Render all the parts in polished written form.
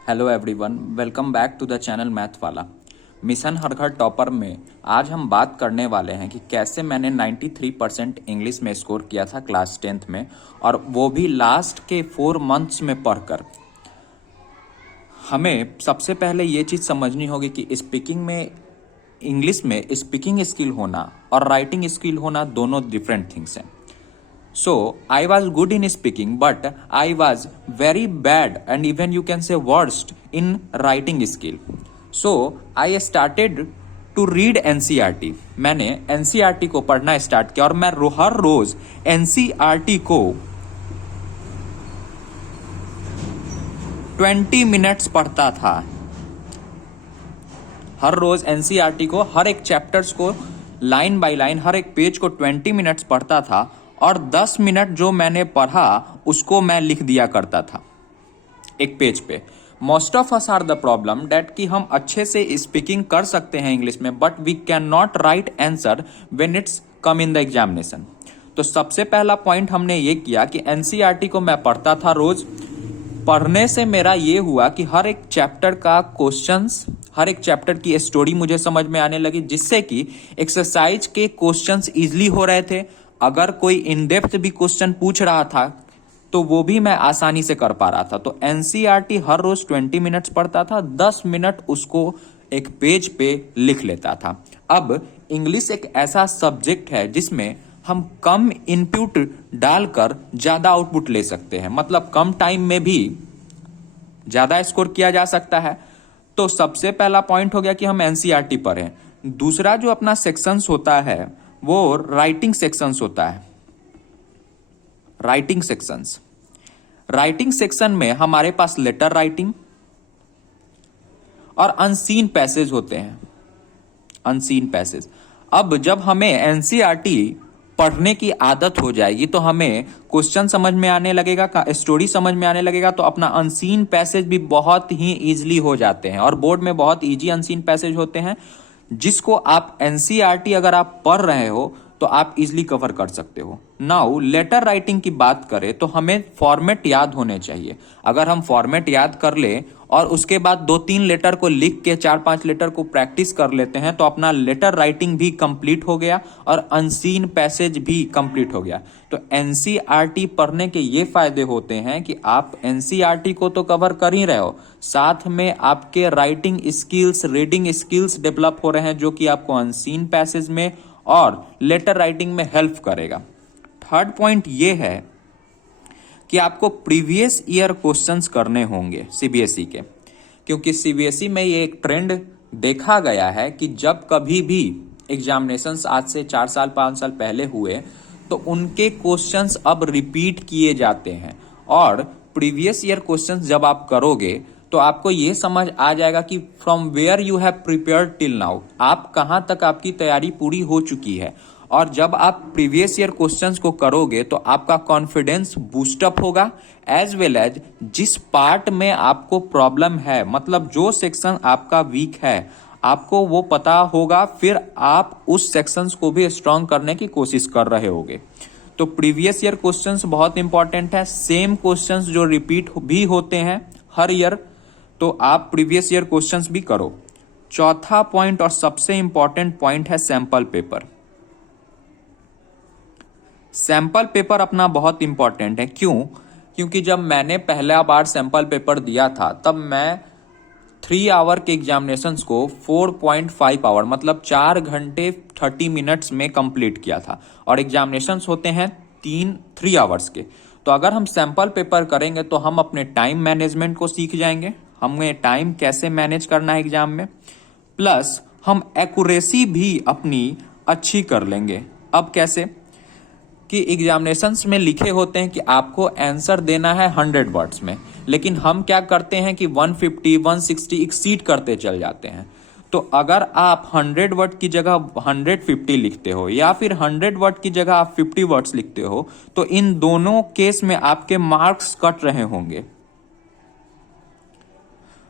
Hello everyone, welcome back to the channel math वाला। Mission हर घर टॉपर में आज हम बात करने वाले हैं कि कैसे मैंने 93% इंग्लिश में स्कोर किया था क्लास 10th में, और वो भी लास्ट के 4 मंथ्स में पढ़कर। हमें सबसे पहले ये चीज़ समझनी होगी कि स्पीकिंग में, इंग्लिश में स्पीकिंग स्किल होना और राइटिंग स्किल होना दोनों डिफरेंट थिंग्स हैं। So I was good in speaking, but I was very bad and even you can say worst in writing skill. So I started to read NCERT. मैंने NCERT को पढ़ना start किया और मैं हर रोज NCERT को 20 minutes पढ़ता था। हर रोज NCERT को, हर एक चैप्टर्स को लाइन बाय लाइन, हर एक पेज को 20 मिनट्स पढ़ता था और 10 मिनट जो मैंने पढ़ा उसको मैं लिख दिया करता था एक पेज पे। Most of us are the problem that कि हम अच्छे से स्पीकिंग कर सकते हैं इंग्लिश में, but we can not write answer when it's come in the examination. तो सबसे पहला पॉइंट हमने ये किया कि एनसीईआरटी को मैं पढ़ता था रोज। पढ़ने से मेरा ये हुआ कि हर एक चैप्टर का क्वेश्चंस, हर एक चैप्टर की स्टोरी मुझे समझ में आने लगी, जिससे कि एक्सरसाइज के क्वेश्चंस इजीली हो रहे थे। अगर कोई इन डेप्थ भी क्वेश्चन पूछ रहा था तो वो भी मैं आसानी से कर पा रहा था। तो एनसीईआरटी हर रोज 20 मिनट्स पढ़ता था, 10 मिनट उसको एक पेज पे लिख लेता था। अब इंग्लिश एक ऐसा सब्जेक्ट है जिसमें हम कम इनपुट डालकर ज्यादा आउटपुट ले सकते हैं, मतलब कम टाइम में भी ज्यादा स्कोर किया जा सकता है। तो सबसे पहला पॉइंट हो गया कि हम एनसीईआरटी पढ़ें। दूसरा जो अपना सेक्शंस होता है वो राइटिंग सेक्शंस होता है। राइटिंग सेक्शंस, राइटिंग सेक्शन में हमारे पास लेटर राइटिंग और अनसीन पैसेज होते हैं। अनसीन पैसेज, अब जब हमें एनसीईआरटी पढ़ने की आदत हो जाएगी तो हमें क्वेश्चन समझ में आने लगेगा, स्टोरी समझ में आने लगेगा, तो अपना अनसीन पैसेज भी बहुत ही इजीली हो जाते हैं। और बोर्ड में बहुत इजी अनसीन पैसेज होते हैं जिसको आप एनसीईआरटी अगर आप पढ़ रहे हो तो आप इजीली कवर कर सकते हो। नाउ लेटर राइटिंग की बात करें तो हमें फॉर्मेट याद होने चाहिए। अगर हम फॉर्मेट याद कर ले और उसके बाद 2-3 लेटर को लिख के 4-5 लेटर को प्रैक्टिस कर लेते हैं तो अपना लेटर राइटिंग भी कंप्लीट हो गया और अनसीन पैसेज भी कंप्लीट हो गया। तो एनसीईआरटी पढ़ने के ये फायदे होते हैं कि आप एनसीईआरटी को तो कवर कर ही रहे हो, साथ में आपके writing skills, reading skills develop हो रहे हैं, जो कि आपको अनसीन पैसेज में और लेटर राइटिंग में हेल्प करेगा। थर्ड पॉइंट ये है कि आपको प्रीवियस ईयर क्वेश्चंस करने होंगे सीबीएसई के, क्योंकि सीबीएसई में ये एक ट्रेंड देखा गया है कि जब कभी भी एग्जामिनेशंस आज से 4 साल 5 साल पहले हुए तो उनके क्वेश्चंस अब रिपीट किए जाते हैं। और प्रीवियस ईयर क्वेश्चंस जब आप करोगे तो आपको ये समझ आ जाएगा कि from where you have prepared till now, आप कहां तक आपकी तैयारी पूरी हो चुकी है। और जब आप प्रीवियस ईयर क्वेश्चंस को करोगे तो आपका कॉन्फिडेंस बूस्टअप होगा, एज वेल एज जिस पार्ट में आपको प्रॉब्लम है, मतलब जो सेक्शन आपका वीक है, आपको वो पता होगा, फिर आप उस सेक्शंस को भी स्ट्रांग करने की कोशिश कर रहे होगे। तो प्रीवियस ईयर क्वेश्चंस बहुत इंपॉर्टेंट है। सेम क्वेश्चंस जो रिपीट भी होते हैं हर ईयर, तो आप प्रीवियस ईयर क्वेश्चंस भी करो। चौथा पॉइंट और सबसे इंपॉर्टेंट पॉइंट है सैंपल पेपर। सैंपल पेपर अपना बहुत इंपॉर्टेंट है। क्यों? क्योंकि जब मैंने पहला बार सैंपल पेपर दिया था तब मैं 3 आवर के एग्जामिनेशंस को 4.5 आवर, मतलब 4 घंटे 30 मिनट्स में कंप्लीट किया था। और एग्जामिनेशंस होते हैं 3 आवर्स के। तो अगर हम सैंपल पेपर करेंगे तो हम अपने टाइम मैनेजमेंट को सीख जाएंगे, हमें टाइम कैसे मैनेज करना है एग्जाम में, प्लस हम एक्यूरेसी भी अपनी अच्छी कर लेंगे। अब कैसे कि एग्जामिनेशंस में लिखे होते हैं कि आपको आंसर देना है 100 वर्ड्स में, लेकिन हम क्या करते हैं कि 150 160 एक्सीड करते चल जाते हैं। तो अगर आप 100 वर्ड की जगह 150 लिखते हो या फिर 100 वर्ड की जगह आप 50 वर्ड्स लिखते हो तो इन दोनों केस में आपके मार्क्स कट रहे होंगे।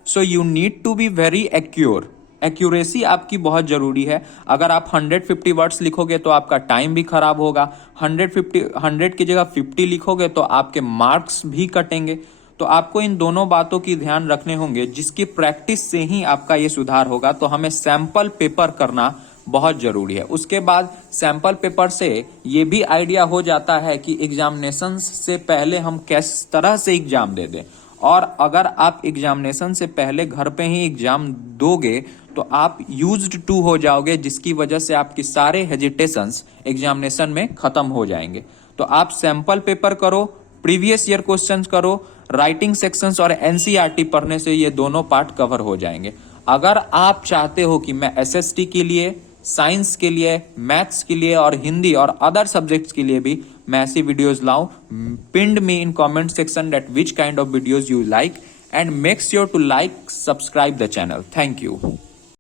So you need to be very accurate. Accuracy आपकी बहुत जरूरी है। अगर आप 150 वर्ड्स लिखोगे तो आपका टाइम भी खराब होगा, 100 की जगह 50 लिखोगे तो आपके मार्क्स भी कटेंगे। तो आपको इन दोनों बातों की ध्यान रखने होंगे, जिसकी प्रैक्टिस से ही आपका ये सुधार होगा। तो हमें सैंपल पेपर करना बहुत जरूरी है। उसके बाद सैंपल पेपर से ये भी आइडिया हो जाता है कि एग्जामिनेशन से पहले हम किस तरह से एग्जाम दे दें, और अगर आप एग्जामिनेशन से पहले घर पे ही एग्जाम दोगे तो आप यूज्ड टू हो जाओगे, जिसकी वजह से आपकी सारे हेजिटेशंस एग्जामिनेशन में खत्म हो जाएंगे। तो आप सैंपल पेपर करो, प्रीवियस ईयर क्वेश्चंस करो, राइटिंग सेक्शंस और एनसीईआरटी पढ़ने से ये दोनों पार्ट कवर हो जाएंगे। अगर आप चाहते हो कि मैं एसएसटी के लिए, साइंस के लिए, मैथ्स के लिए और हिंदी और अदर सब्जेक्ट्स के लिए भी मैं ऐसी वीडियोस लाऊं, pin me in comment section that which kind of videos you like and make sure to like, subscribe the channel. Thank you.